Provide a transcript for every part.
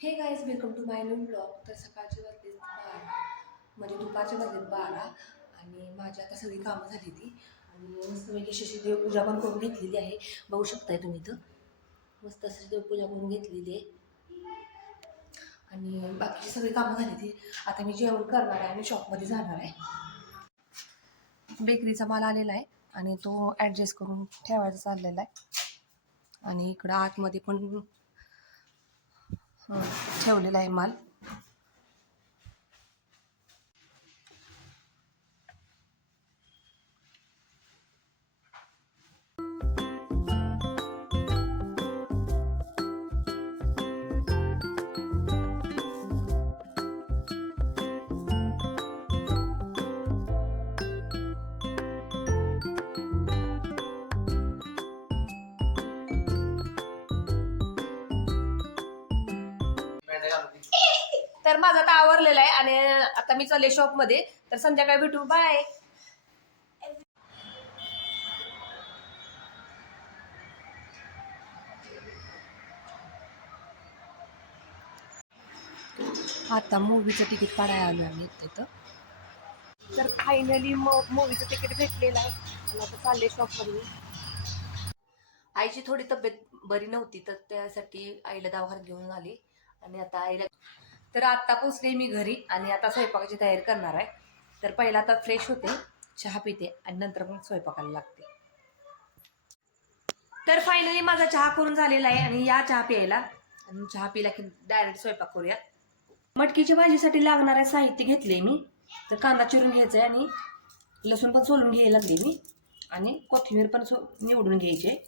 हे guys welcome to my new blog. तर सकाळचे वाजले 12 म्हणजे दुपारचे वाजले 12 आणि माझी आता सगळी कामं झाली ती आणि मस्तपैकी अशी देवपूजा पण करून घेतलेली आहे. बघू शकताय तुम्ही इथं मस्त अशी देवपूजा करून घेतलेली आहे आणि बाकीची सगळी कामं झाली ती. आता मी जेवण करणार आहे आणि शॉपमध्ये जाणार आहे. बेकरीचा माल आलेला आहे आणि तो ॲडजस्ट करून ठेवायचा चाललेला आहे आणि इकडं आतमध्ये पण ठेवलेला आहे माल. तर माझं आता आवरलेलं आहे आणि आता मी चालले शॉपमध्ये. तर संध्याकाळी भेटू. बाय. आता मूवीचं तिकीट काढायला आलो आम्ही तिथं. तर फायनली मूवीचं तिकीट भेटलेलं आहे आणि आता चालले शॉपमध्ये. आईची थोडी तब्येत बरी नव्हती तर त्यासाठी आईला दवाखान्यात घेऊन आली आणि आता आईला तर आता पोचले मी घरी आणि आता स्वयंपाकाची तयारी करणार आहे. तर पहिला आता फ्रेश होते, चहा पिते आणि नंतर मग स्वयंपाकाला लागते. तर फायनली माझा चहा करून झालेला आहे आणि या चहा प्यायला आणि चहा पिला की डायरेक्ट स्वयंपाक करूया. मटकीच्या भाजीसाठी लागणारे साहित्य घेतले मी. तर कांदा चिरून घ्यायचा आहे आणि लसूण पण सोलून घ्यायला लागले मी आणि कोथिंबीर पण निवडून घ्यायचे.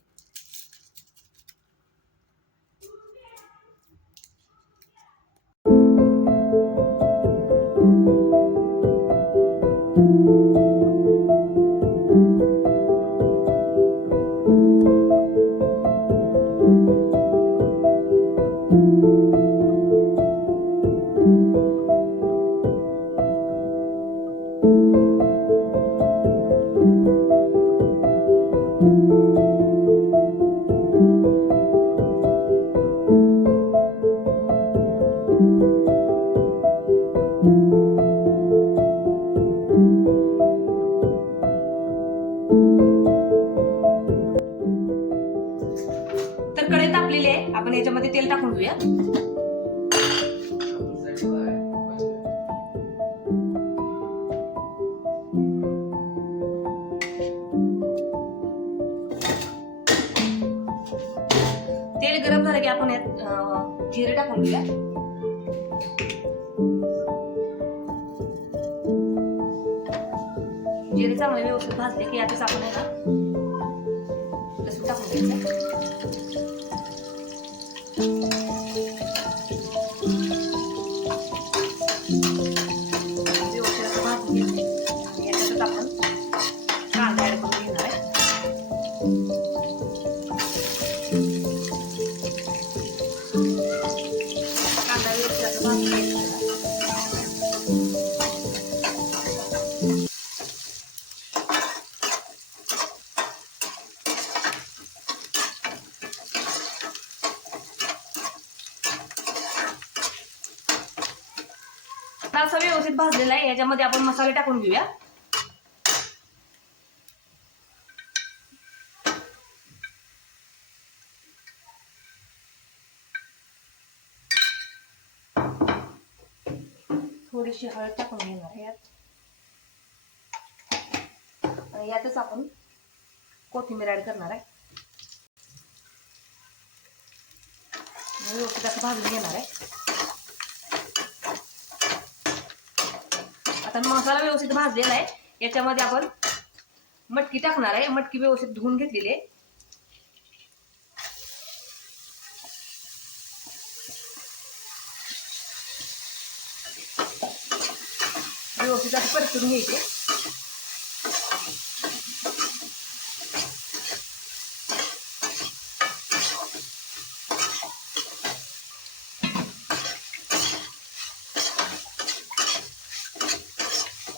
तर कढई तापलेली आहे, आपण याच्यामध्ये तेल टाकून घेऊया. तेल गरम झालं की आपण यात जिरे टाकून घेऊया. जिरे चांगले व्यवस्थित भाजले की यातच आपण आहे ना लसूण टाकून घ्यायचं. व्यवस्थित असं भाजून घ्यायचं आणि याच्यातच आपण कांदा ऍड करून घेणार आहे. कांदा व्यवस्थित असं भाजून घ्यायचा. असा व्यवस्थित भाजलेला आहे. याच्यामध्ये आपण मसाले टाकून घेऊया. थोडीशी हळद टाकून घेणार आहे यात आणि यातच आपण कोथिंबीर ऍड करणार आहे. व्यवस्थित असं भाजून घेणार आहे. आता मसाला व्यवस्थित भाजलेला आहे. याच्यामध्ये आपण मटकी टाकणार आहे. मटकी व्यवस्थित धुवून घेतलेली आहे. व्यवस्थित असं परतून घ्यायचे.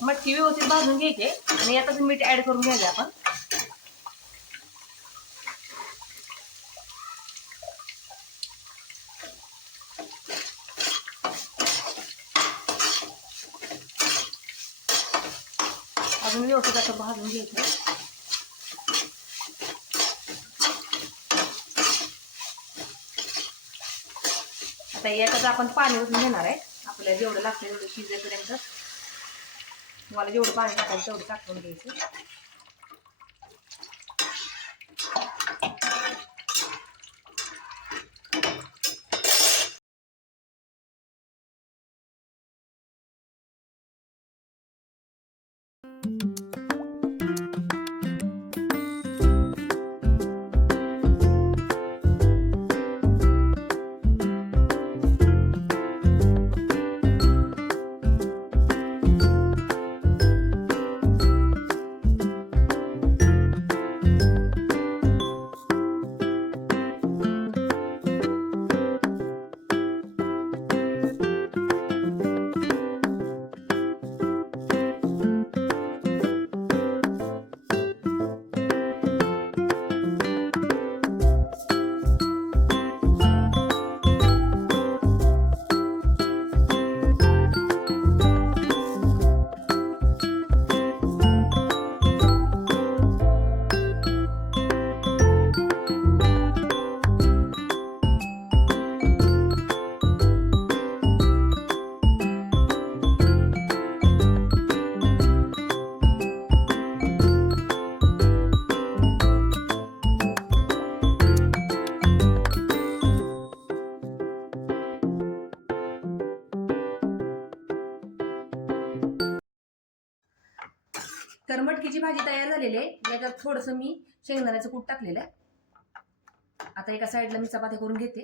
मटकी व्यवस्थित भाजून घ्यायचे आणि यातच मीठ ऍड करून घ्यायचे आपण. अजून व्यवस्थित असं भाजून घ्यायचं. आता याच्यात आपण पाणी ओतून घेणार आहे. आपल्याला जेवढं लागतं तेवढं शिजेपर्यंत. तुम्हाला जेवढं पाणी टाकायचं तेवढं टाकून घ्यायचं. तर मटकीची भाजी तयार झालेली आहे. याच्यात थोडंसं मी शेंगदाण्याचं कूट टाकलेलं आहे. आता एका साईडला मी चपाती करून घेते.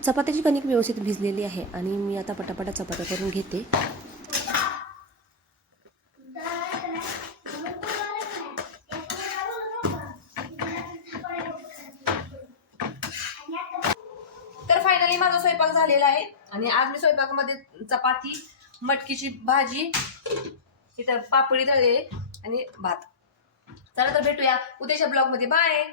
चपात्याची कणिक व्यवस्थित भिजलेली आहे आणि मी आता पटापटा चपात्या करून घेते. तर फायनली माझा स्वयंपाक झालेला आहे आणि आज मी स्वयंपाकामध्ये चपाती, मटकीची भाजी, इथं पापडी तळली आणि भात. चला तर भेटूया उद्याच्या ब्लॉगमध्ये. बाय.